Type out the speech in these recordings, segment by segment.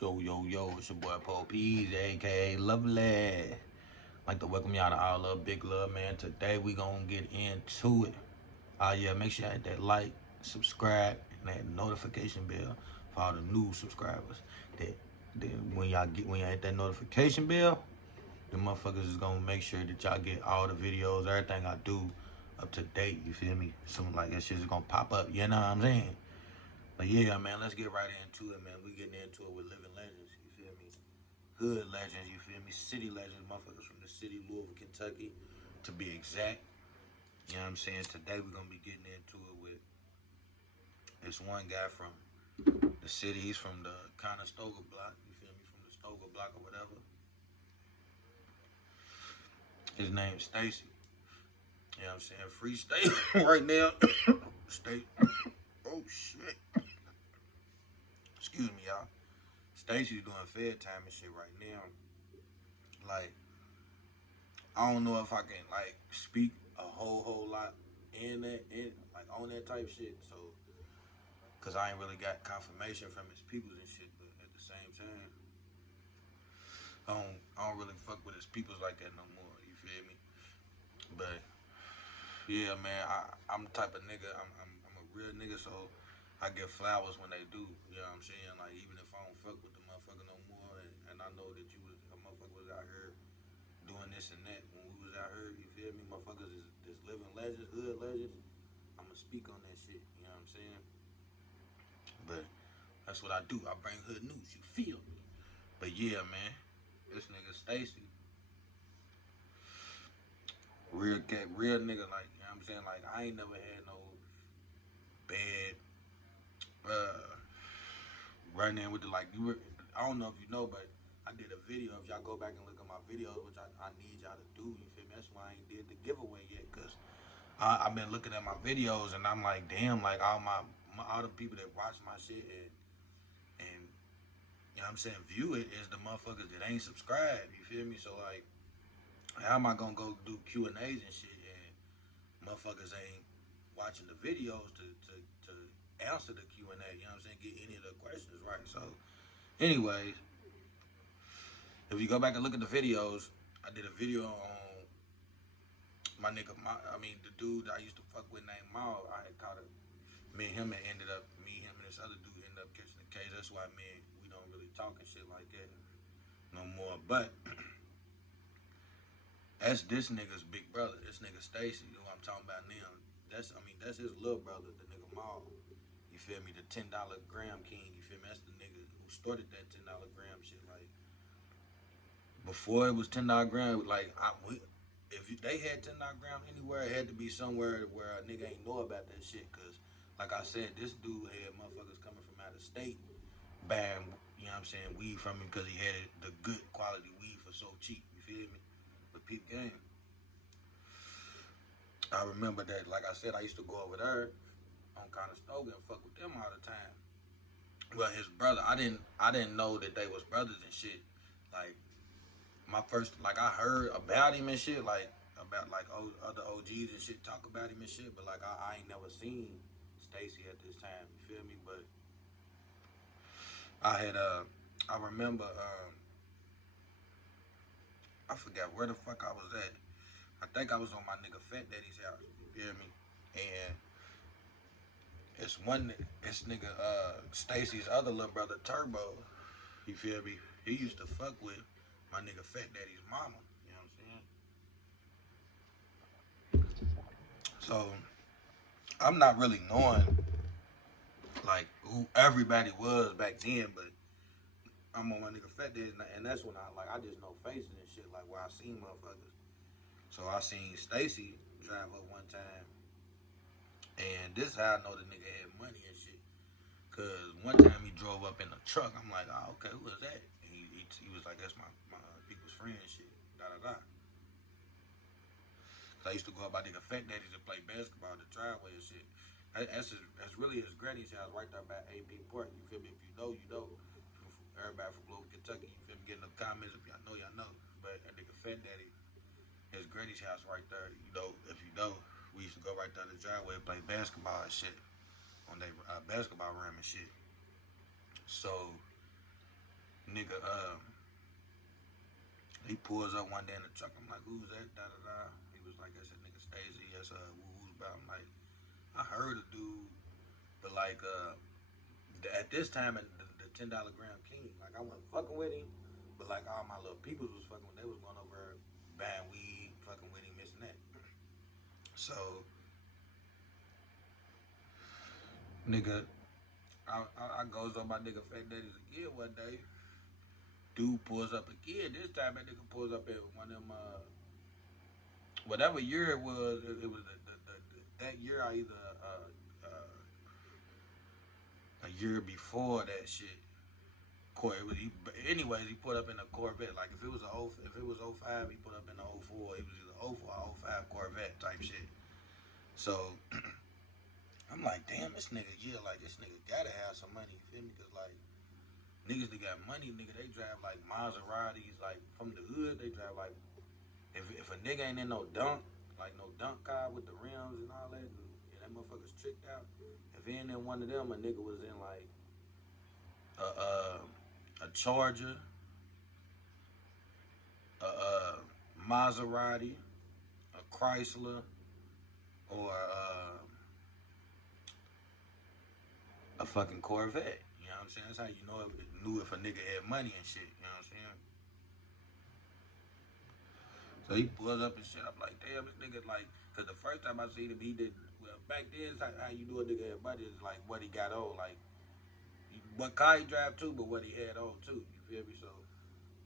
Yo, it's your boy Paul Peas, aka Lovely. I'd like to welcome y'all to Our Love, Big Love, man. Today we gonna get into it. Yeah, make sure you hit that like, subscribe, and that notification bell for all the new subscribers. That when y'all hit that notification bell, the motherfuckers is gonna make sure that y'all get all the videos, everything I do up to date, you feel me? Soon like that shit's gonna pop up, you know what I'm saying? But yeah, man, let's get right into it, man. We getting into it with living legends, you feel me? Hood legends, you feel me? City legends, motherfuckers from the city, Louisville, Kentucky, to be exact. You know what I'm saying? Today we're gonna be getting into it with this one guy from the city. He's from the kind of StogaBlock, you feel me? From the StogaBlock or whatever. His name's Stacey. You know what I'm saying? Free state right now. State. Oh shit. Excuse me, y'all. Stacey's doing Fed time and shit right now. Like, I don't know if I can like speak a whole lot in like on that type shit. So, cause I ain't really got confirmation from his peoples and shit. But at the same time, I don't really fuck with his peoples like that no more. You feel me? But yeah, man, I'm the type of nigga. I'm a real nigga, so I get flowers when they do. You know what I'm saying? Like even if I don't fuck with the motherfucker no more, and I know that a motherfucker was out here doing this and that when we was out here, you feel me? Motherfuckers is living legends, hood legends. I'ma speak on that shit, you know what I'm saying? But that's what I do. I bring hood news, you feel me? But yeah, man, this nigga Stacey, real cat, real nigga, like, you know what I'm saying? Like, I ain't never had no bad, run in with the, like, I don't know if you know, but I did a video. If y'all go back and look at my videos, which I need y'all to do, you feel me? That's why I ain't did the giveaway yet, because I've been looking at my videos and I'm like, damn, like all all the people that watch my shit and you know what I'm saying, view it is the motherfuckers that ain't subscribed. You feel me? So like, how am I gonna go do Q&As and shit and motherfuckers ain't watching the videos to answer the Q&A? You know what I'm saying? Get any of the questions right. So, anyways, if you go back and look at the videos, I did a video on my nigga, the dude that I used to fuck with named Maul. I had caught it. Me and him him and this other dude ended up catching the case. That's why we don't really talk and shit like that no more. But that's this nigga's big brother. This nigga Stacey, who I'm talking about now. That's his little brother, the nigga Maul. You feel me? The $10 gram king. You feel me? That's the nigga who started that $10 gram shit. Like before it was $10 gram, like they had $10 gram anywhere, it had to be somewhere where a nigga ain't know about that shit. Cause like I said, this dude had motherfuckers coming from out of state buying, you know what I'm saying, weed from him because he had the good quality weed for so cheap. You feel me? But peep game. I remember that, like I said, I used to go over there on Conestoga and fuck with them all the time. Well, his brother, I didn't know that they was brothers and shit. Like my first, like I heard about him and shit, like about like other OGs and shit talk about him and shit, but like I ain't never seen Stacey at this time. You feel me? But I remember, I forgot where the fuck I was at. I think I was on my nigga Fat Daddy's house. You feel me? And this nigga, Stacey's other little brother, Turbo. You feel me? He used to fuck with my nigga Fat Daddy's mama. You know what I'm saying? So I'm not really knowing like who everybody was back then, but I'm on my nigga Fat Daddy's, and that's when I just know faces and shit, like where I seen motherfuckers. So I seen Stacey drive up one time, and this how I know the nigga had money and shit. Cause one time he drove up in a truck. I'm like, oh, okay, who is that? And he was like, that's my people's friend and shit. Da da da. Cause I used to go up by nigga Fat Daddy's to play basketball in the driveway and shit. That's really his granny's house right there by AB Park. You feel me? If you know, you know. Everybody from Louisville, Kentucky, you feel me? Getting the comments. If y'all know, y'all know. But that nigga Fat Daddy, his granny's house right there. You know, if you know, we used to go right there to the driveway and play basketball and shit. On their basketball rim and shit. So Nigga, he pulls up one day in the truck. I'm like, who's that? Da da da. He was like, that's that nigga Stacey. That's who's about. I'm like, I heard a dude, but like, at this time, the $10 gram king, like I wasn't fucking with him, but like all my little peoples was fucking with. They was going over buying weed, fucking with him, this and that. So, nigga, I goes on my nigga Fat Daddy's again one day. Dude pulls up again. This time that nigga pulls up at one of them, whatever year it was. It was that year. I either a year before that shit. It was, anyways, he put up in a Corvette. Like if it was if it was '05, he put up in the '04. It was either '04 or '05 Corvette type shit. So I'm like, damn, this nigga, yeah, like this nigga gotta have some money. You feel me? Cause like niggas that got money, nigga, they drive like Maseratis. Like from the hood, they drive like if a nigga ain't in no dunk, like no dunk car with the rims and all that, and that motherfucker's tricked out. If he ain't in one of them, a nigga was in like a Charger, a Maserati, a Chrysler, or a fucking Corvette. You know what I'm saying? That's how you knew if a nigga had money and shit. You know what I'm saying? So he pulls up and shit. I'm like, damn, this nigga like, cause the first time I seen him, he did well. Back then, how you knew a nigga had money is like what he got on, like what car he drive too, but what he had on too. You feel me? So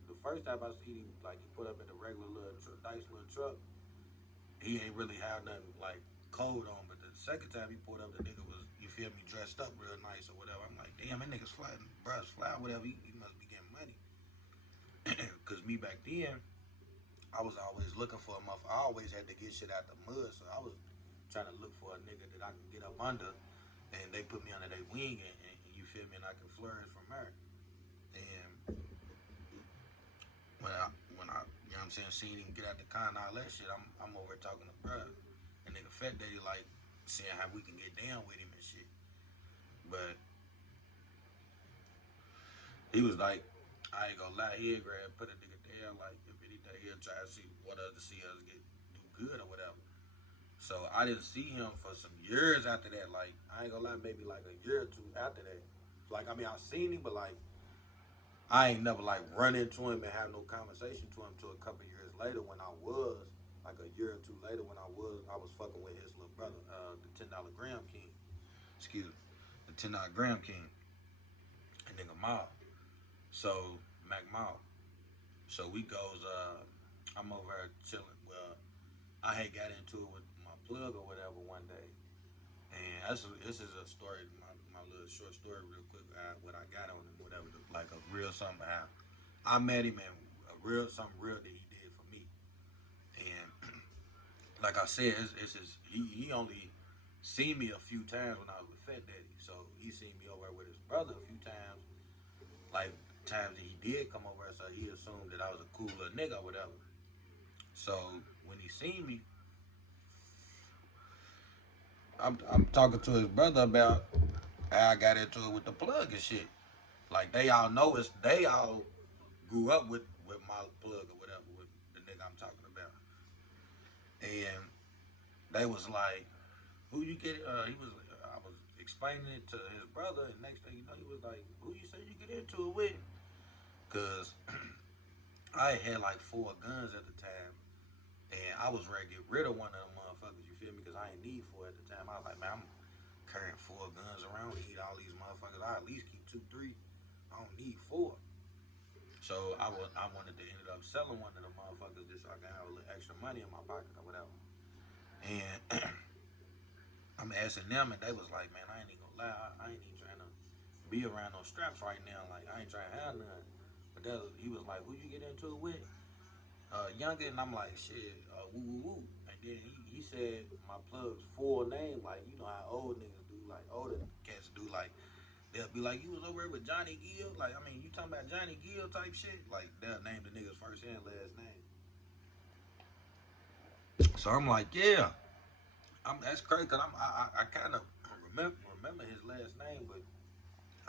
the first time I seen him, like he put up in a regular little nice little truck. He ain't really have nothing like cold on, but the second time he pulled up, the nigga was, you feel me, dressed up real nice or whatever. I'm like, damn, that nigga's fly, bruh's fly, whatever. He must be getting money. Cause me back then, I was always looking for a motherfucker. I always had to get shit out the mud, so I was trying to look for a nigga that I can get up under, and they put me under their wing, and you feel me, and I can flourish from there. And when I, you know what I'm saying, seeing him get out the car and all that shit, I'm over talking to bruh. And nigga Fat Daddy like seeing how we can get down with him and shit. But he was like, I ain't gonna lie, he'll grab, put a nigga down, like if anything, he'll try to see what us to see us do good or whatever. So I didn't see him for some years after that. Like I ain't gonna lie, maybe like a year or two after that. Like I mean, I seen him, but like I ain't never like run into him and have no conversation to him till a couple years later when I was like a year or two later when I was fucking with his little brother, the $10 gram king. Excuse me, the $10 gram king, and nigga Ma. So Mac Ma. So we goes. I'm over here chilling. Well, I had got into it with my plug or whatever one day, and this is a story, my little short story, real quick. What I got on him, whatever, like a real something. How I met him and a real something real that he did for me. And like I said, he only seen me a few times when I was with Fat Daddy. So he seen me over with his brother a few times. Like times that he did come over, so he assumed that I was a cool little nigga or whatever. So when he seen me, I'm talking to his brother about how I got into it with the plug and shit. Like they all grew up with my plug or whatever, with the nigga I'm talking about. And they was like, who you get I was explaining it to his brother, and next thing you know, he was like, who you say you get into it with? Cause I had like 4 guns at the time, and I was ready to get rid of one of them motherfuckers, you feel me? Cause I ain't need 4 at the time. I was like, man, I'm carrying 4 guns around, eat all these motherfuckers. I at least keep 2, 3. I don't need 4. So I wanted to end up selling one of the motherfuckers just so I can have a little extra money in my pocket or whatever. And I'm asking them, and they was like, man, I ain't even gonna lie, I ain't even trying to be around those straps right now. Like I ain't trying to have none. But he was like, who you get into it with? Younger, and I'm like, shit, woo woo woo. And then he said my plug's full name, like you know how old niggas do, like older cats do, like they'll be like, you was over there with Johnny Gill, like I mean, you talking about Johnny Gill type shit, like they'll name the nigga's first and last name. So I'm like, yeah, that's crazy, cause I kind of remember his last name, but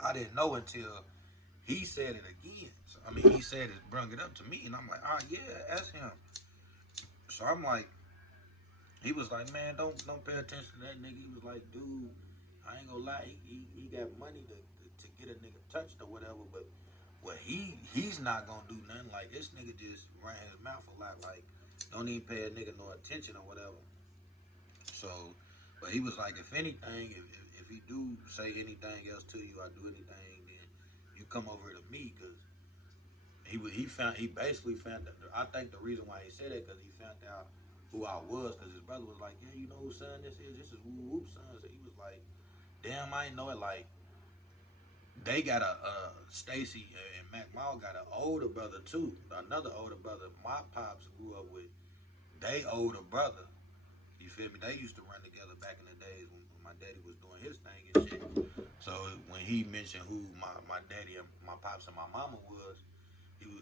I didn't know until he said it again. So mean, he said it, brung it up to me, and I'm like, ah, yeah, ask him. So I'm like, he was like, man, don't pay attention to that nigga. He was like, dude, I ain't gonna lie, he got money to get a nigga touched or whatever, but well, he's not gonna do nothing. Like this nigga just ran his mouth a lot. Like don't even pay a nigga no attention or whatever. So, but he was like, if anything, if he do say anything else to you, or do anything, then you come over to me because he basically found out. I think the reason why he said that because he found out who I was because his brother was like, yeah, you know whose son this is? This is Woo Whoop son. So he was like, damn, I ain't know it. Like they got a Stacey and Mac Mall got an older brother too, another older brother. My pops grew up with they older brother. You feel me? They used to run together back in the days when my daddy was doing his thing and shit. So when he mentioned who my daddy and my pops and my mama was,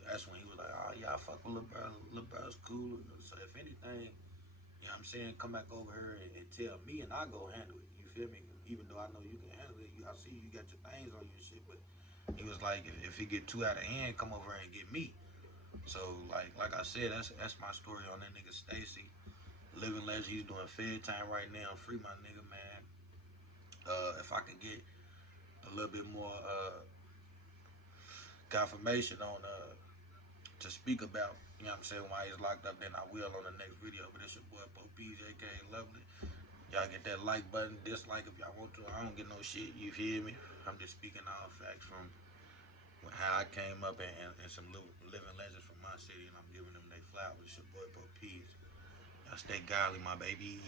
that's when he was like, oh yeah, I fuck with little brother. Little brother's cool. So if anything, you know what I'm saying, come back over here and tell me and I go handle it. You feel me? Even though I know you can handle it, I see you got your things on your shit, but he was like, if he get too out of hand, come over here and get me. So like I said, that's my story on that nigga Stacey. Living legend, he's doing Fed time right now. Free my nigga, man. If I can get a little bit more confirmation on to speak about, you know what I'm saying, why he's locked up, then I will on the next video. But it's your boy Bo PJ K Lovely. Y'all get that like button, dislike if y'all want to. I don't get no shit, you feel me? I'm just speaking all facts from how I came up and some living legends from my city, and I'm giving them their flowers. It's your boy Bo Peas. Y'all stay godly, my babies.